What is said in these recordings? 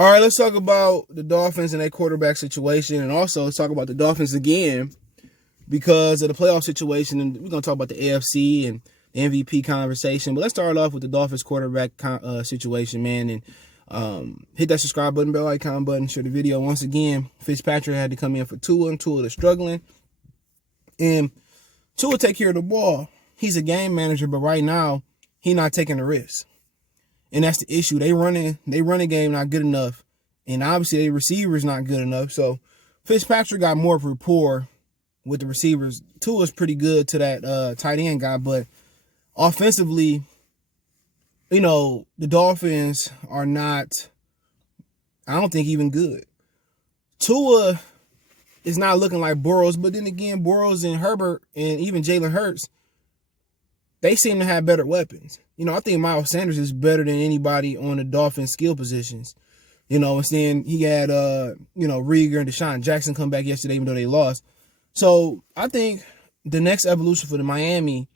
All right, let's talk about the Dolphins and their quarterback situation, and also let's talk about the Dolphins again because of the playoff situation. And we're going to talk about the AFC and the MVP conversation. But let's start off with the Dolphins quarterback situation, man. And hit that subscribe button, bell icon button, share the video. Once again, Fitzpatrick had to come in for Tua, and Tua is struggling. And Tua take care of the ball. He's a game manager, but right now, he's not taking the risk. And that's the issue. They running game not good enough. And obviously, the receivers not good enough. So, Fitzpatrick got more rapport with the receivers. Tua's pretty good to that tight end guy. But offensively, you know, the Dolphins are not, I don't think, even good. Tua is not looking like Burrows. But then again, Burrows and Herbert and even Jalen Hurts, they seem to have better weapons. You know, I think Miles Sanders is better than anybody on the Dolphins skill positions. You know, and then he had, Rieger and Deshaun Jackson come back yesterday, even though they lost. So I think the next evolution for the Miami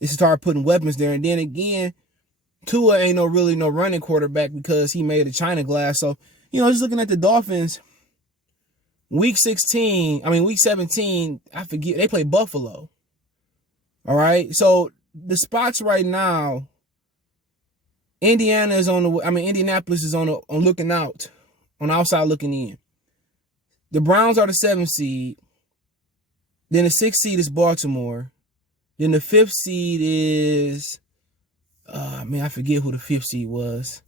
is to start putting weapons there. And then again, Tua ain't no running quarterback because he made a China glass. So, just looking at the Dolphins, week 17, I forget, they play Buffalo. All right. So the spots right now, Indianapolis is on looking out, on the outside looking in. The Browns are the 7th seed. Then the 6th seed is Baltimore. Then the 5th seed is, I forget who the 5th seed was.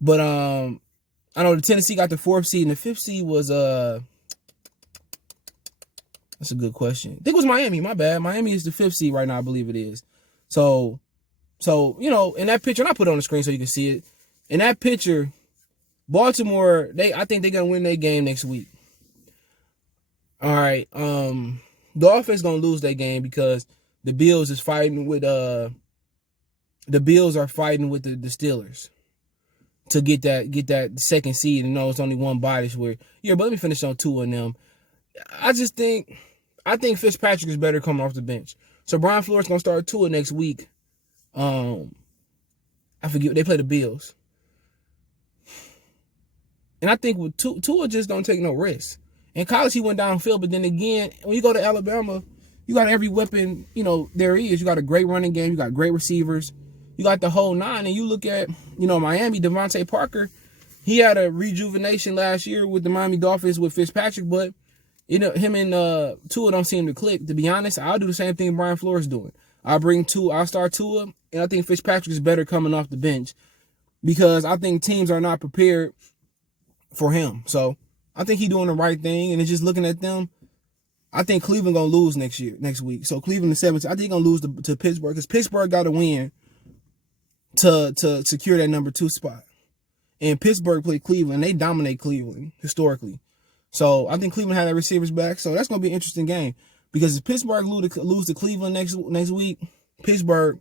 But I know the Tennessee got the 4th seed, and the 5th seed was that's a good question. I think it was Miami. My bad. Miami is the 5th seed right now, I believe it is. So in that picture, and I put it on the screen so you can see it. In that picture, Baltimore, I think they're gonna win their game next week. All right. Dolphins gonna lose their game because the Bills are fighting with the Steelers to get that second seed. And it's only one bye this week. Yeah, but let me finish on two of them. I think Fitzpatrick is better coming off the bench. So Brian Flores gonna start Tua next week. I forget, they play the Bills. And I think with Tua just don't take no risks. In college he went downfield, but then again, when you go to Alabama, you got every weapon, there is. You got a great running game, you got great receivers, you got the whole nine. And you look at, Miami, Devontae Parker, he had a rejuvenation last year with the Miami Dolphins with Fitzpatrick, but him and Tua don't seem to click. To be honest, I'll do the same thing Brian Flores doing. I'll start Tua, and I think Fitzpatrick is better coming off the bench because I think teams are not prepared for him. So I think he's doing the right thing, and it's just looking at them. I think Cleveland gonna lose next week. So Cleveland the 7th. I think gonna lose to Pittsburgh because Pittsburgh got to win to secure that number 2 spot. And Pittsburgh played Cleveland. They dominate Cleveland historically. So I think Cleveland had their receivers back. So that's gonna be an interesting game. Because if Pittsburgh lose to Cleveland next week, Pittsburgh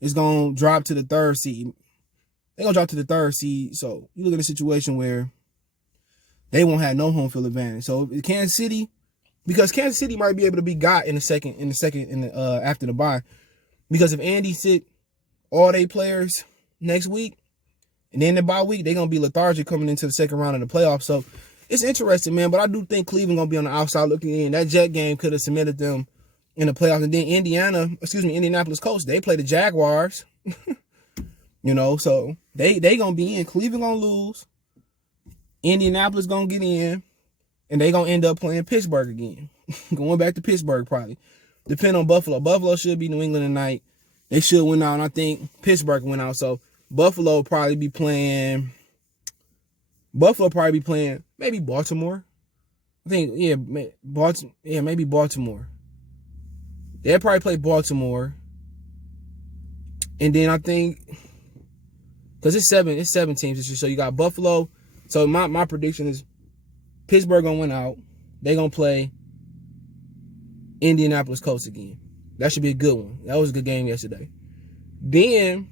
is going to drop to the 3rd seed. They're going to drop to the 3rd seed. So you look at a situation where they won't have no home field advantage. So Kansas City, because Kansas City might be able to be got after the bye. Because if Andy sit all their players next week, and then the bye week, they're going to be lethargic coming into the second round of the playoffs. So it's interesting, man, but I do think Cleveland going to be on the outside looking in. That Jet game could have cemented them in the playoffs. And then Indianapolis Colts, they play the Jaguars. So they going to be in. Cleveland going to lose. Indianapolis going to get in. And they going to end up playing Pittsburgh again. Going back to Pittsburgh probably. Depending on Buffalo. Buffalo should be New England tonight. They should win out, and I think Pittsburgh win out. So Buffalo will probably be playing maybe Baltimore. I think, maybe Baltimore. They'll probably play Baltimore. And then I think, because it's seven teams. So you got Buffalo. So my prediction is Pittsburgh going to win out. They're going to play Indianapolis Colts again. That should be a good one. That was a good game yesterday. Then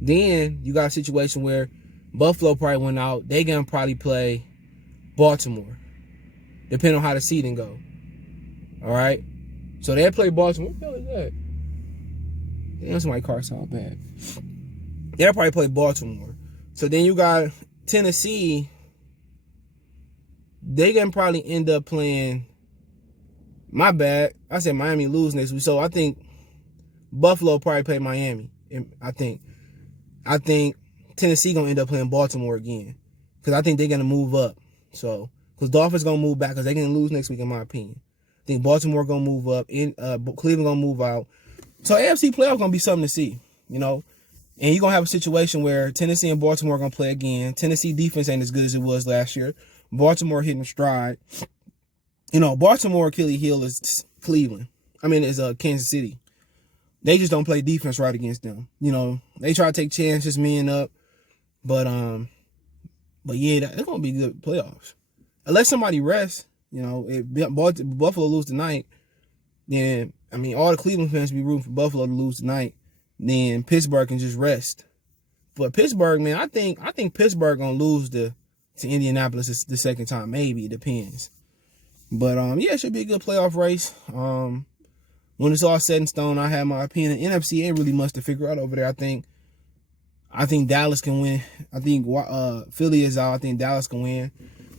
you got a situation where Buffalo probably went out. They going to probably play Baltimore, depending on how the seeding go. All right? So they'll play Baltimore. What the hell is that? Damn, somebody's car sound bad. They'll probably play Baltimore. So then you got Tennessee. They can probably end up playing. My bad. I said Miami lose next week. So I think Buffalo probably play Miami. I think Tennessee gonna end up playing Baltimore again, because I think they're gonna move up. So because Dolphins gonna move back, because they're gonna lose next week in my opinion. I think Baltimore gonna move up. Cleveland gonna move out. So AFC playoff gonna be something to see, you know. And you're gonna have a situation where Tennessee and Baltimore are gonna play again. Tennessee defense ain't as good as it was last year. Baltimore hitting stride. You know, Baltimore Achilles heel is Cleveland. Is Kansas City. They just don't play defense right against them. You know, they try to take chances, man up, but yeah, it's gonna be good playoffs. Unless somebody rests, you know, if Buffalo lose tonight, then all the Cleveland fans be rooting for Buffalo to lose tonight. Then Pittsburgh can just rest. But Pittsburgh, man, I think Pittsburgh gonna lose to Indianapolis the second time. Maybe, it depends. But yeah, it should be a good playoff race. When it's all set in stone, I have my opinion. NFC ain't really much to figure out over there. I think Dallas can win. I think Philly is out. I think Dallas can win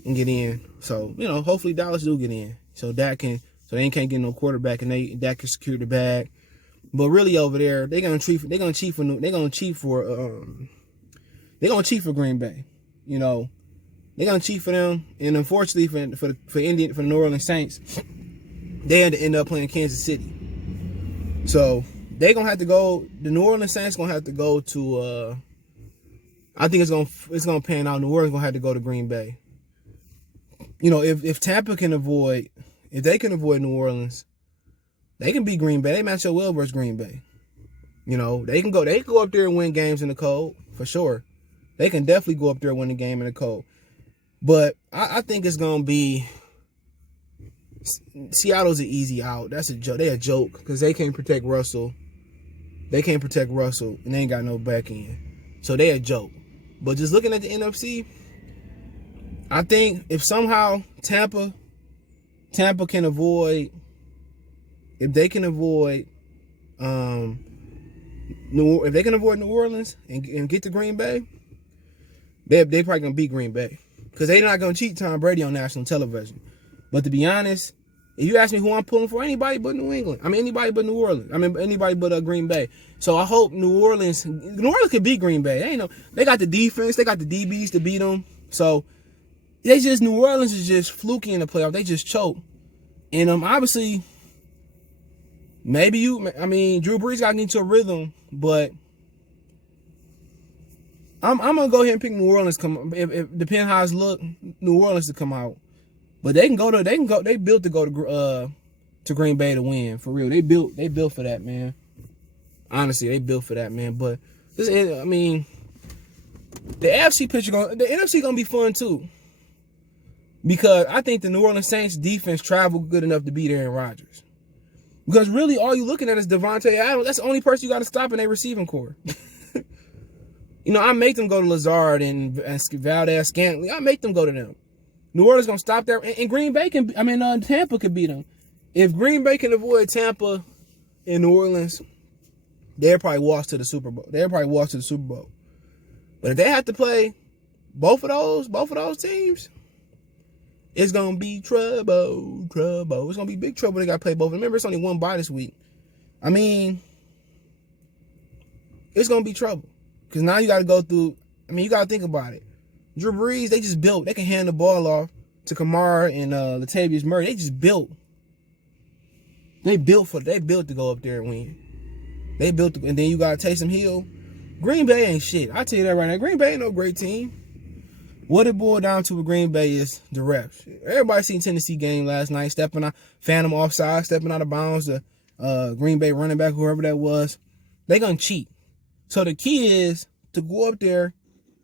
and get in. So, you know, hopefully Dallas do get in. So they can't get no quarterback, and Dak can secure the bag. But really over there, they're gonna cheat for Green Bay. You know, they're gonna cheat for them, and unfortunately for the New Orleans Saints, they had to end up playing Kansas City. So they're gonna have to go. The New Orleans Saints gonna have to go to. I think it's gonna pan out. New Orleans gonna have to go to Green Bay. You know, if Tampa can avoid New Orleans, they can beat Green Bay. They match up well versus Green Bay. You know, they can go up there and win games in the cold for sure. They can definitely go up there and win a game in the cold. But I think it's gonna be. Seattle's an easy out. That's a joke. They a joke because they can't protect Russell. And they ain't got no back end. So they a joke. But just looking at the NFC, I think if somehow Tampa can avoid, if they can avoid New Orleans and get to Green Bay, they probably gonna beat Green Bay, because they're not gonna cheat Tom Brady on national television. But to be honest, if you ask me who I'm pulling for, anybody but New England. Anybody but New Orleans. Anybody but Green Bay. So I hope New Orleans could beat Green Bay. They got the defense, they got the DBs to beat them. So New Orleans is just fluky in the playoff. They just choke. And obviously, Drew Brees got to get into a rhythm, but I'm gonna go ahead and pick New Orleans. If depending how it's look, New Orleans to come out. But they built to go to Green Bay to win, for real. They built for that, man. Honestly, they built for that, man. But the NFC the NFC gonna be fun too, because I think the New Orleans Saints defense traveled good enough to beat Aaron Rodgers. Because really, all you looking at is Devontae Adams. That's the only person you got to stop in their receiving core. I make them go to Lazard and Valdez Scantling. I make them go to them. New Orleans gonna stop there, and Green Bay Tampa could beat them. If Green Bay can avoid Tampa and New Orleans, they'll probably walk to the Super Bowl. But if they have to play both of those teams, it's gonna be trouble. It's gonna be big trouble. They gotta play both. Remember, it's only one bye this week. It's gonna be trouble, because now you gotta go through. You gotta think about it. Drew Brees, they can hand the ball off to Kamara and Latavius Murray. They just built. They built to go up there and win. And then you got Taysom Hill. Green Bay ain't shit. I tell you that right now. Green Bay ain't no great team. What it boiled down to with Green Bay is the refs. Everybody seen Tennessee game last night, phantom offside, stepping out of bounds. The Green Bay running back, whoever that was, they gonna cheat. So the key is to go up there,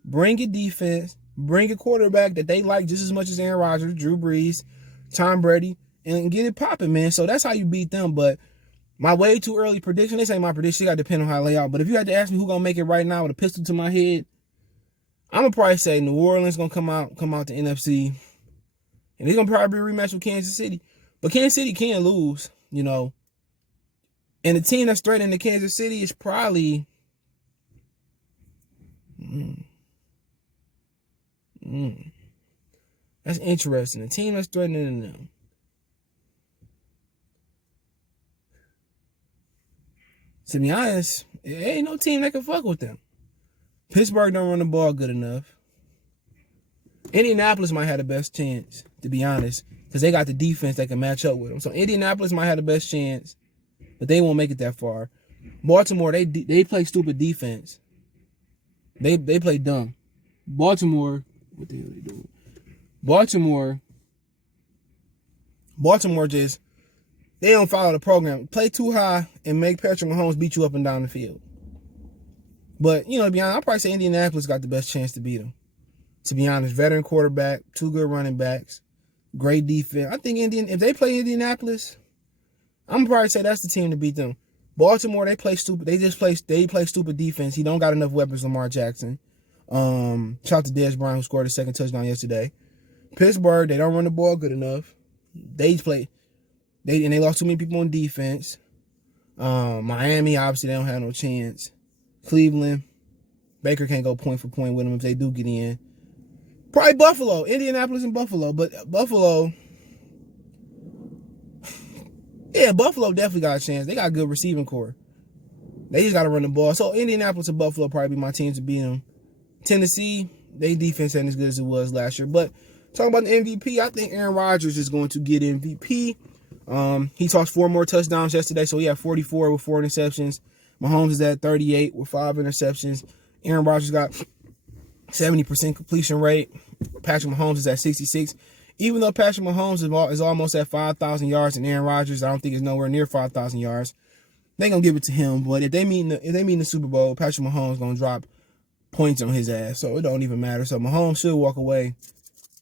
bring your defense, bring a quarterback that they like just as much as Aaron Rodgers, Drew Brees, Tom Brady, and get it popping, man. So that's how you beat them. But my way too early prediction, this ain't my prediction. It got to depend on how I lay out. But if you had to ask me who going to make it right now with a pistol to my head, I'm going to probably say New Orleans going to come out the NFC. And it's going to probably be a rematch with Kansas City. But Kansas City can lose, And the team that's threatening to Kansas City is probably... That's interesting. A team that's threatening them. To be honest, there ain't no team that can fuck with them. Pittsburgh don't run the ball good enough. Indianapolis might have the best chance, to be honest, because they got the defense that can match up with them. So Indianapolis might have the best chance, but they won't make it that far. Baltimore, they play stupid defense. They play dumb. Baltimore, what the hell are they doing? Baltimore just, they don't follow the program. Play too high and make Patrick Mahomes beat you up and down the field. But, to be honest, I'll probably say Indianapolis got the best chance to beat them. To be honest, veteran quarterback, 2 good running backs, great defense. I think if they play Indianapolis, I'm probably say that's the team to beat them. Baltimore, they play stupid. They play stupid defense. He don't got enough weapons, Lamar Jackson. Shout out to Dez Bryant, who scored a second touchdown yesterday. Pittsburgh, they don't run the ball good enough. They lost too many people on defense. Miami, obviously, they don't have no chance. Cleveland, Baker can't go point for point with them if they do get in. Probably Buffalo, Indianapolis and Buffalo. But Buffalo definitely got a chance. They got a good receiving core. They just got to run the ball. So Indianapolis and Buffalo probably be my teams to beat them. Tennessee, their defense ain't as good as it was last year. But talking about the MVP, I think Aaron Rodgers is going to get MVP. He tossed 4 more touchdowns yesterday, so he had 44 with 4 interceptions. Mahomes is at 38 with 5 interceptions. Aaron Rodgers got 70% completion rate. Patrick Mahomes is at 66. Even though Patrick Mahomes is almost at 5,000 yards and Aaron Rodgers, I don't think is nowhere near 5,000 yards. They gonna give it to him. But if they meet in the Super Bowl, Patrick Mahomes gonna drop points on his ass, so it don't even matter. So Mahomes should walk away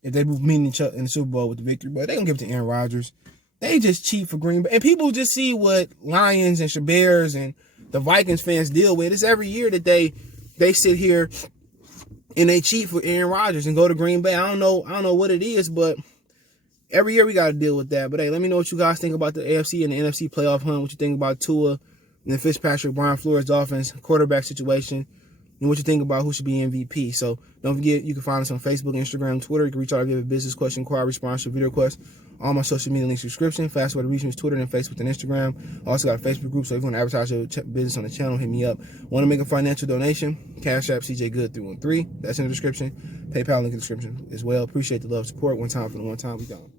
if they meet in the Super Bowl with the victory. But they gonna give it to Aaron Rodgers. They just cheat for Green Bay, and people just see what Lions and Bears and the Vikings fans deal with. It's every year that they sit here and they cheat for Aaron Rodgers and go to Green Bay. I don't know what it is, but every year we got to deal with that. But hey, let me know what you guys think about the AFC and the NFC playoff hunt. What you think about Tua and the Fitzpatrick, Brian Flores Dolphins quarterback situation, and what you think about who should be MVP. So don't forget, you can find us on Facebook, Instagram, Twitter. You can reach out if you have a business question, inquiry, response, or video request. All my social media links in the description. Fast way to reach me is Twitter and Facebook and Instagram. I also got a Facebook group, so if you want to advertise your business on the channel, hit me up. Want to make a financial donation? Cash App CJ Good 313. That's in the description. PayPal link in the description as well. Appreciate the love, support. One time for the one time. We gone.